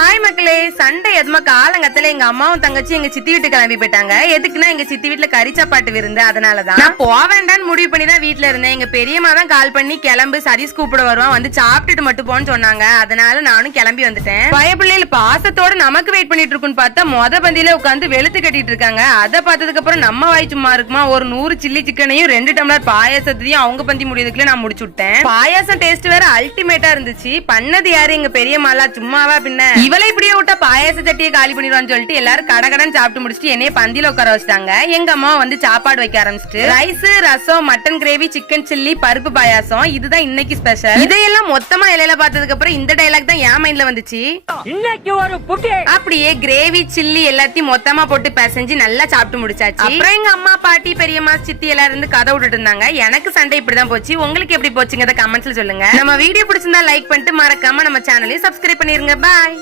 Hi மக்களே, Sunday எதுமா காலங்கத்துல எங்க அம்மாவும் தங்கச்சி எங்க சித்தி வீட்டு கிளம்பி போயிட்டாங்க. எதுக்குன்னா எங்க சித்தி வீட்டுல கறி சாப்பாட்டு விருந்து. அதனாலதான் நான் போவேண்டான்னு முடிவு பண்ணி தான் வீட்டுல இருந்தேன். எங்க பெரியம்மா தான் கால் பண்ணி கிளம்பு சதீஷ் கூப்பிட வருவான், வந்து சாப்பிட்டுட்டு மட்டும் போன்னு சொன்னாங்க. அதனால நானும் கிளம்பி வந்துட்டேன். பயப்பிள்ளையில பாசத்தோட நமக்கு வெயிட் பண்ணிட்டு இருக்குன்னு பார்த்தா மொத பந்தியில உட்காந்து வெளுத்து கட்டிட்டு இருக்காங்க. அதை பார்த்ததுக்கு அப்புறம் நம்ம வாய் சும்மா இருக்குமா, ஒரு 100 சில்லி சிக்கனையும் 2 டம்ளர் பாயாசத்தையும் அவங்க பந்தி முடியதுக்குள்ள நான் முடிச்சு விட்டேன். பாயாசம் டேஸ்ட் வேற அல்டிமேட்டா இருந்துச்சு. பண்ணது யாரு, எங்க பெரியம்மாளா? சும்மாவா பின்ன. இவளை இப்படியே விட்டா பாயாச சட்டியை காலி பண்ணிடுவான்னு சொல்லிட்டு எல்லாரும் கடகடன் சாப்பிட்டு முடிச்சுட்டு என்னைய பந்தியில உட்கார வச்சிட்டாங்க. எங்க அம்மா வந்து சாப்பாடு வைக்க ஆரம்பிச்சிட்டு ரைஸ், ரசம், மட்டன் கிரேவி, சிக்கன் சில்லி, பருப்பு பாயாசம், இதுதான் இன்னைக்கு ஸ்பெஷல். இதையெல்லாம் மொத்தமா இலையில பார்த்ததுக்கு அப்புறம் இந்த டைலாக் தான் என் மைண்ட்ல வந்துச்சு. இன்னைக்கு ஒரு புட்டி அப்படியே கிரேவி சில்லி எல்லாத்தையும் மொத்தமா போட்டு பிசைஞ்சு நல்லா சாப்பிட்டு முடிச்சாச்சு. அப்புறம் எங்க அம்மா, பாட்டி, பெரியம்மா, சித்தி எல்லாரும் இருந்து கதை விட்டுட்டு இருந்தாங்க. எனக்கு சண்டே இப்படிதான் போச்சு. உங்களுக்கு எப்படி போச்சுங்க கமெண்ட்ஸ்ல சொல்லுங்க. நம்ம வீடியோ பிடிச்சிருந்தா லைக் பண்ணிட்டு மறக்காம நம்ம சேனலையும் சப்ஸ்கிரைப் பண்ணிருங்க. பாய்.